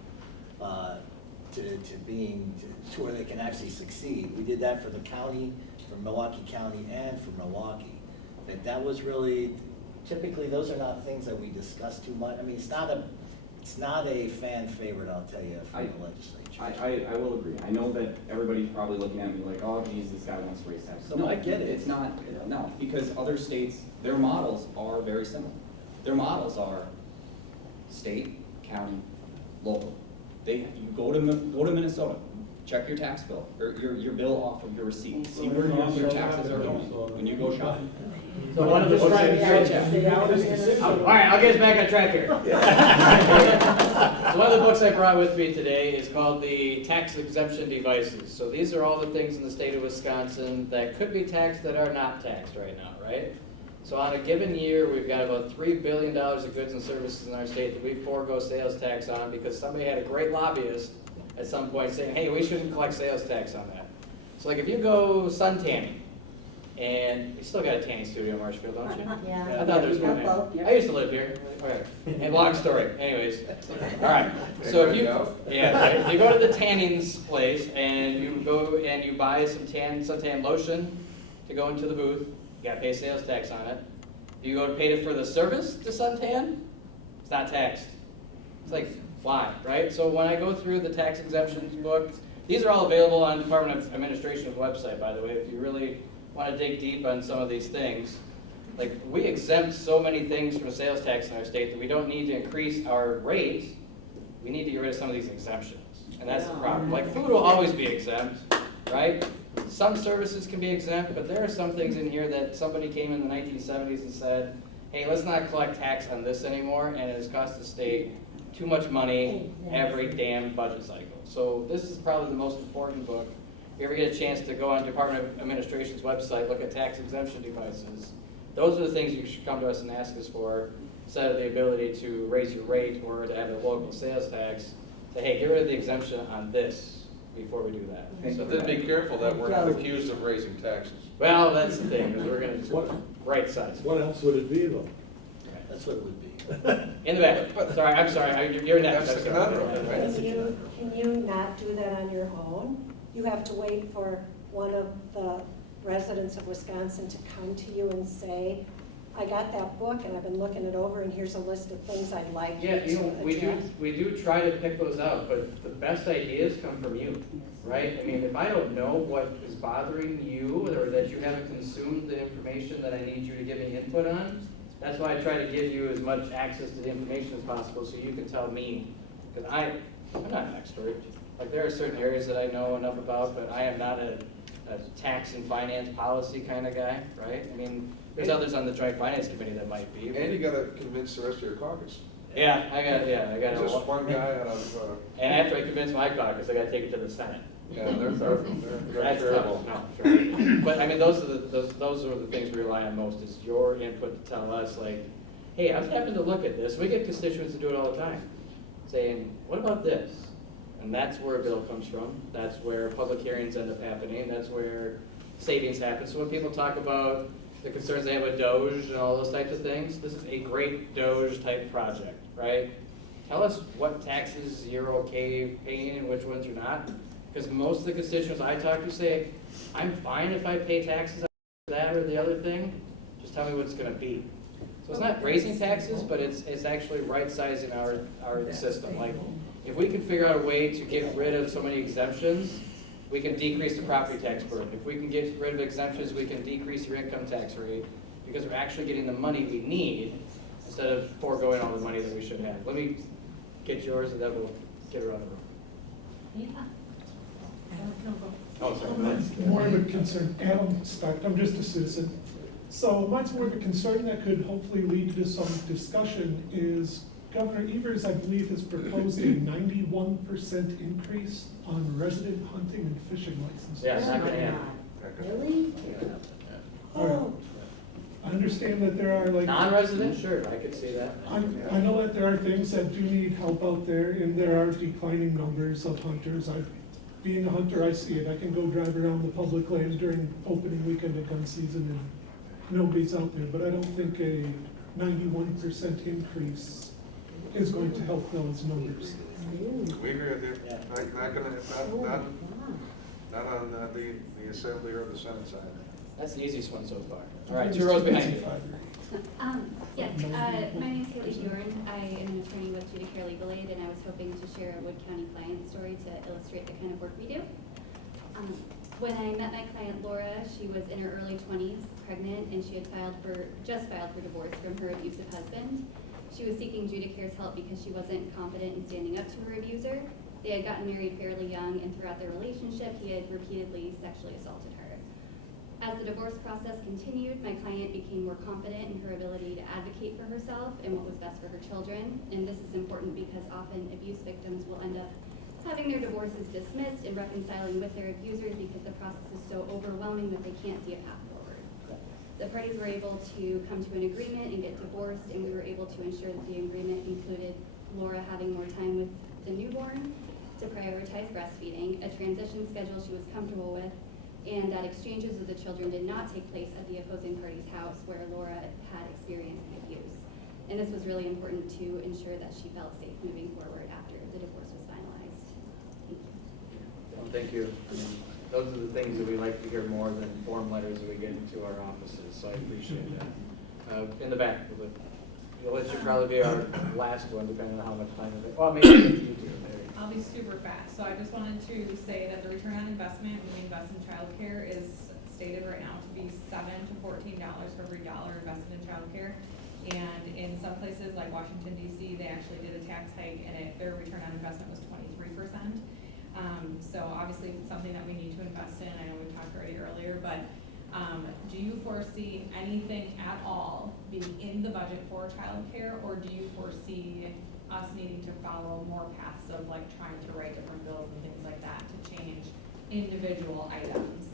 to where they can actually succeed. We did that for the county, for Milwaukee County, and for Milwaukee. That was really, typically, those are not things that we discuss too much. I mean, it's not a fan favorite, I'll tell you, from the legislature. I will agree. I know that everybody's probably looking at me like, oh geez, this guy wants to raise taxes. No, I get it. It's not, no, because other states, their models are very similar. Their models are state, county, local. You go to Minnesota, check your tax bill, or your bill off of your receipt, see where your taxes are going when you go shopping. So one of the books I all right, I'll get us back on track here. So one of the books I brought with me today is called the Tax Exemption Devices. So these are all the things in the state of Wisconsin that could be taxed that are not taxed right now, right? So on a given year, we've got about $3 billion of goods and services in our state that we forego sales tax on because somebody had a great lobbyist at some point saying, hey, we shouldn't collect sales tax on that. So like if you go sun tanning, And you still got a tanning studio in Marshfield, don't you? Yeah. I thought there was one Couple, there. yeah. I used to live here. Okay. And long story, anyways. All right. So if you, yeah, right. If you go to the tanning's place and you go and you buy some suntan lotion to go into the booth, you gotta pay sales tax on it. If you go to pay for the service to suntan, it's not taxed. It's like, why, right? So when I go through the tax exemptions book, these are all available on Department of Administration's website, by the way, if you really want to dig deep on some of these things. Like, we exempt so many things from sales tax in our state that we don't need to increase our rate. We need to get rid of some of these exemptions, and that's the problem. Like, food will always be exempt, right? Some services can be exempt, but there are some things in here that somebody came in the 1970s and said, hey, let's not collect tax on this anymore, and it has cost the state too much money every damn budget cycle. So this is probably the most important book. If you ever get a chance to go on Department of Administration's website, look at tax exemption devices, those are the things you should come to us and ask us for, instead of the ability to raise your rate or to have a local sales tax. Say, hey, get rid of the exemption on this before we do that. So then be careful that we're not accused of raising taxes. Well, that's the thing, because we're going to right size. What else would it be though? That's what it would be. In the back. Sorry, I'm sorry. You're next. That's the conundrum, right? Can you not do that on your own? You have to wait for one of the residents of Wisconsin to come to you and say, I got that book and I've been looking it over and here's a list of things I'd like you Yeah, you to know, address. we do try to pick those out, but the best ideas come from you, right? I mean, if I don't know what is bothering you or that you haven't consumed the information that I need you to give me input on, that's why I try to give you as much access to the information as possible so you can tell me. Because I'm not an expert. Like, there are certain areas that I know enough about, but I am not a tax and finance policy kind of guy, right? I mean, there's others on the Joint Finance Committee that might be. And you gotta convince the rest of your caucus. Yeah, I got Just one guy out of, And after I convince my caucus, I gotta take it to the Senate. yeah, they're That's terrible. tough. No, sure. But I mean, those are the things we rely on most, is your input to tell us, like, hey, I was having to look at this. We get constituents to do it all the time, saying, what about this? And that's where a bill comes from. That's where public hearings end up happening. That's where savings happen. So when people talk about the concerns they have with Doge and all those types of things, this is a great Doge type project, right? Tell us what taxes you're okay paying and which ones you're not. Because most of the constituents I talk to say, I'm fine if I pay taxes on that or the other thing, just tell me what it's gonna be. So it's not raising taxes, but it's actually right-sizing our system. Like, if we can figure out a way to get rid of so many exemptions, we can decrease the property tax burden. If we can get rid of exemptions, we can decrease your income tax rate, because we're actually getting the money we need instead of foregoing all the money that we should have. Let me get yours and then we'll get around the room. Oh, sorry. More of a concern, Adam Specht, I'm just a citizen. So mine's more of a concern that could hopefully lead to some discussion is Governor Evers, I believe, has proposed a 91% increase on resident hunting and fishing licenses. Yeah, not gonna happen. Really? Oh. I understand that there are like. Non-resident, sure, I could see that. I know that there are things that do need help out there, and there are declining numbers of hunters. Being a hunter, I see it. I can go drive around the public land during opening weekend of gun season and nobody's out there, but I don't think a 91% increase is going to help those numbers. We agree with you. Not on the Assembly or the Senate side. That's the easiest one so far. All right, 2 rows behind you. Yes, my name is Haley Bjorn. I am an attorney with Judicare Legal Aid, and I was hoping to share a Wood County client story to illustrate the kind of work we do. When I met my client Laura, she was in her early 20s, pregnant, and she had just filed for divorce from her abusive husband. She was seeking Judicare's help because she wasn't confident in standing up to her abuser. They had gotten married fairly young, and throughout their relationship, he had repeatedly sexually assaulted her. As the divorce process continued, my client became more confident in her ability to advocate for herself and what was best for her children. And this is important because often abuse victims will end up having their divorces dismissed and reconciling with their abusers because the process is so overwhelming that they can't see a path forward. The parties were able to come to an agreement and get divorced, and we were able to ensure that the agreement included Laura having more time with the newborn, to prioritize breastfeeding, a transition schedule she was comfortable with, and that exchanges of the children did not take place at the opposing party's house where Laura had experienced the abuse. And this was really important to ensure that she felt safe moving forward after the divorce was finalized. Thank you. Those are the things that we like to hear more than form letters that we get into our offices, so I appreciate that. In the back, this should probably be our last one, depending on how much time we have. Well, maybe you two. I'll be super fast. So I just wanted to say that the return on investment when we invest in childcare is stated right now to be $7 to $14 for every dollar invested in childcare. And in some places like Washington DC, they actually did a tax hike and their return on investment was 23%. So obviously it's something that we need to invest in. I know we talked already earlier, but do you foresee anything at all being in the budget for childcare, or do you foresee us needing to follow more paths of like trying to write different bills and things like that to change individual items?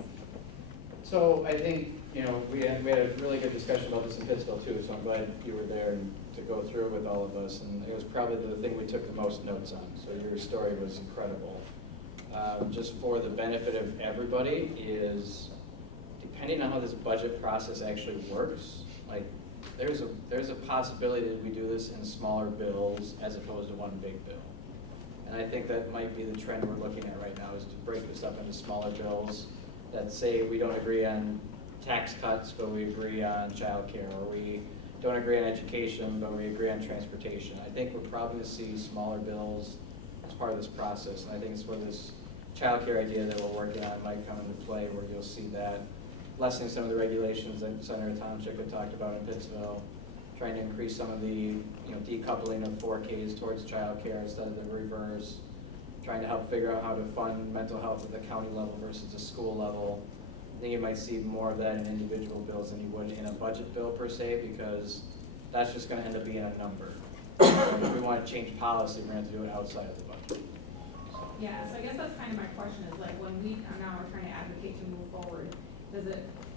So I think, we had a really good discussion about this in Pittsville too, so I'm glad you were there to go through it with all of us, and it was probably the thing we took the most notes on, so your story was incredible. Just for the benefit of everybody is, depending on how this budget process actually works, like there's a possibility that we do this in smaller bills as opposed to one big bill. And I think that might be the trend we're looking at right now, is to break this up into smaller bills that say we don't agree on tax cuts, but we agree on childcare, or we don't agree on education, but we agree on transportation. I think we're probably going to see smaller bills as part of this process, and I think it's where this childcare idea that we're working on might come into play, where you'll see that lessening some of the regulations that Senator Tomczyk had talked about in Pittsville, trying to increase some of the decoupling of 4Ks towards childcare instead of the reverse, trying to help figure out how to fund mental health at the county level versus the school level. I think you might see more of that in individual bills than you would in a budget bill per se, because that's just going to end up being a number. If we want to change policy, we're going to have to do it outside of the budget. Yeah, so I guess that's kind of my question is like when we now are trying to advocate to move forward,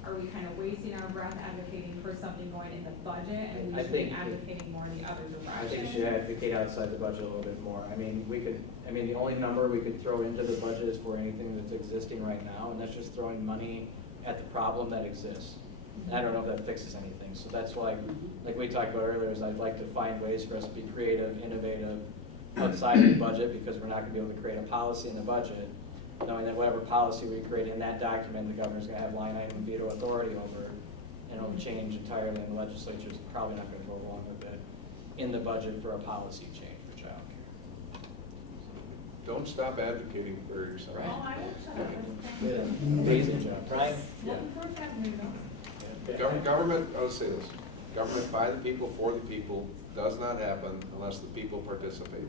are we kind of wasting our breath advocating for something going in the budget, and we should be advocating more in the other direction? I think we should advocate outside the budget a little bit more. The only number we could throw into the budget is for anything that's existing right now, and that's just throwing money at the problem that exists. And I don't know if that fixes anything. So that's why, like we talked about earlier, is I'd like to find ways for us to be creative, innovative outside of the budget, because we're not going to be able to create a policy in the budget, knowing that whatever policy we create in that document, the governor's going to have line item veto authority over, and it'll change entirely, and the legislature's probably not going to go along with it in the budget for a policy change for child care. Don't stop advocating for yourself. Well, I won't shut up. Amazing job. Right? Government, I'll say this, government by the people, for the people, does not happen unless the people participate.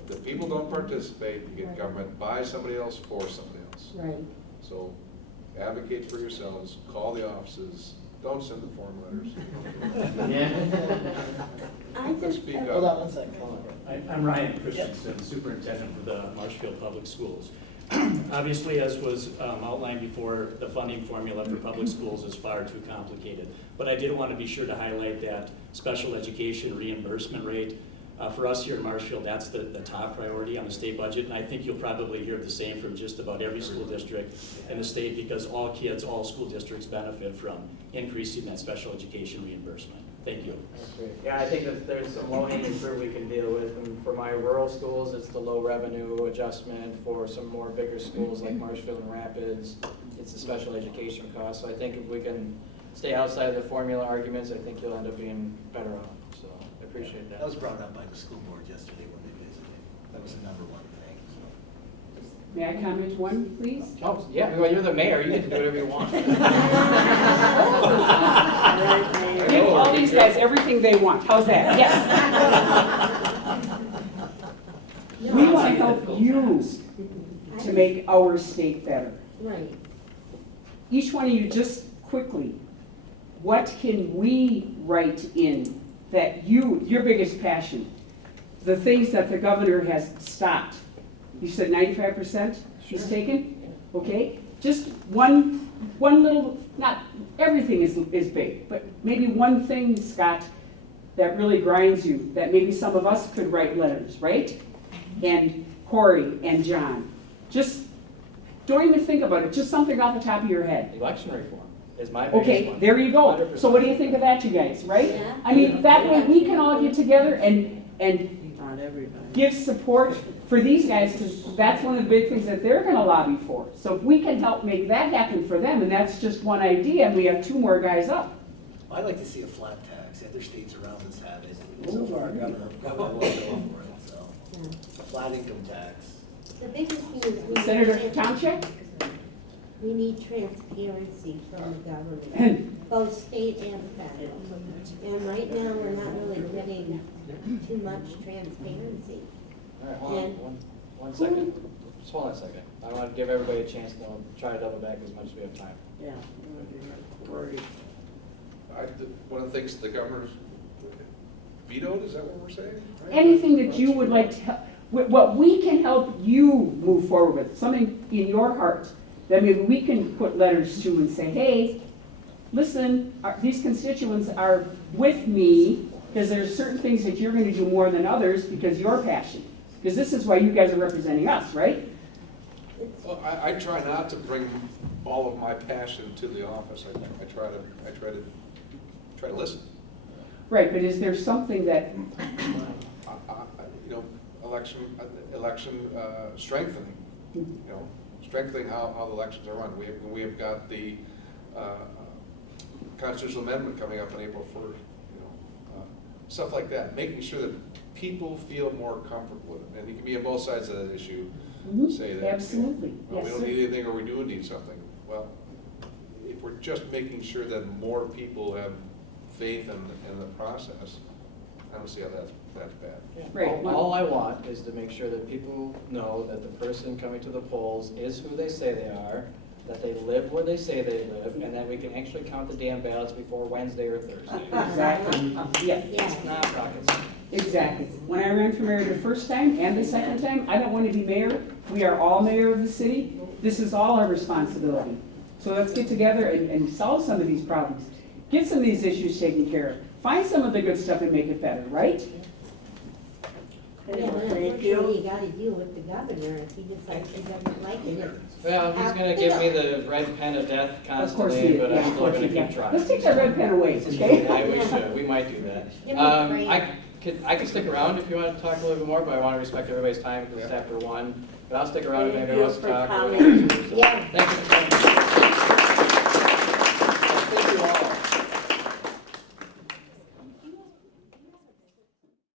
If the people don't participate, you get government by somebody else, for somebody else. Right. So advocate for yourselves, call the offices, don't send the form letters. I just Speak have- up. Hold on one second. I'm Ryan Christensen, Superintendent for the Marshfield Public Schools. Obviously, as was outlined before, the funding formula for public schools is far too complicated. But I did want to be sure to highlight that special education reimbursement rate. For us here in Marshfield, that's the top priority on the state budget, and I think you'll probably hear the same from just about every school district in the state, because all kids, all school districts benefit from increasing that special education reimbursement. Thank you. That's great. Yeah, I think that there's some low-hanging fruit we can deal with. And for my rural schools, it's the low revenue adjustment. For some more bigger schools like Marshfield and Rapids, it's the special education cost. So I think if we can stay outside of the formula arguments, I think you'll end up being better off. So I appreciate that. That was brought up by the school board yesterday when they visited. That was the number one thing, so. May I comment one, please? Oh, yeah, well, you're the mayor, you get to do whatever you want. Give all these guys everything they want, how's that? Yes. We want to help you to make our state better. Right. Each one of you, just quickly, what can we write in that your biggest passion, the things that the governor has stopped? You said 95% he's taken? Okay, just one little, not everything is big, but maybe one thing, Scott, that really grinds you, that maybe some of us could write letters, right? And Corey and John. Just Don't even think about it, just something off the top of your head. Election reform is my biggest Okay, one. there you go. 100%. So what do you think of that, you guys, right? Yeah. I mean, that way we can all get together and Not everybody. give support for these guys, because that's one of the big things that they're gonna lobby for. So if we can help make that happen for them, and that's just one idea, and we have 2 more guys up. I'd like to see a flat tax. Other states around us have it. So far, our governor won't go for it, so. A flat income tax. The biggest thing is we Senator need, Tomchek? we need transparency from the government, both state and federal. And right now, we're not really getting too much transparency. All right, hold on, And- one second. Just hold on a second. I want to give everybody a chance to try to double back as much as we have time. Yeah. Worried. One of the things the governor's vetoed, is that what we're saying? Anything that you would like to help, what we can help you move forward with, something in your heart, that maybe we can put letters to and say, hey, listen, these constituents are with me, because there's certain things that you're gonna do more than others because you're passionate. Because this is why you guys are representing us, right? Well, I try not to bring all of my passion to the office. I try to listen. Right, but is there something that, You know, election strengthening, you know, strengthening how the elections are run. We have got the constitutional amendment coming up on April 1st, you know, stuff like that, making sure that people feel more comfortable with it. And you can be on both sides of that issue, say that. absolutely, We yes, don't sir. need anything, or we do need something. Well, if we're just making sure that more people have faith in the process, I don't see how that's bad. Right. All I want is to make sure that people know that the person coming to the polls is who they say they are, that they live where they say they live, and that we can actually count the damn ballots before Wednesday or Thursday. Exactly, yeah. It's not rocket science. Exactly. When I ran for mayor the first time and the second time, I don't want to be mayor. We are all mayor of the city. This is all our responsibility. So let's get together and solve some of these problems. Get some of these issues taken care of. Find some of the good stuff and make it better, right? Yeah, but unfortunately, you gotta deal with the governor, if he decides he doesn't like it. Well, he's gonna give me the red pen of death Of course he constantly, is. but Yeah, I'm of still course gonna he keep is. trying. Let's take that red pen away, okay? Yeah, we should, we might do that. Give me a break. I can stick around if you want to talk a little bit more, but I want to respect everybody's time because it's after 1. But I'll stick around if Thank anybody you wants to for talk. coming. So, Yeah. Thank you.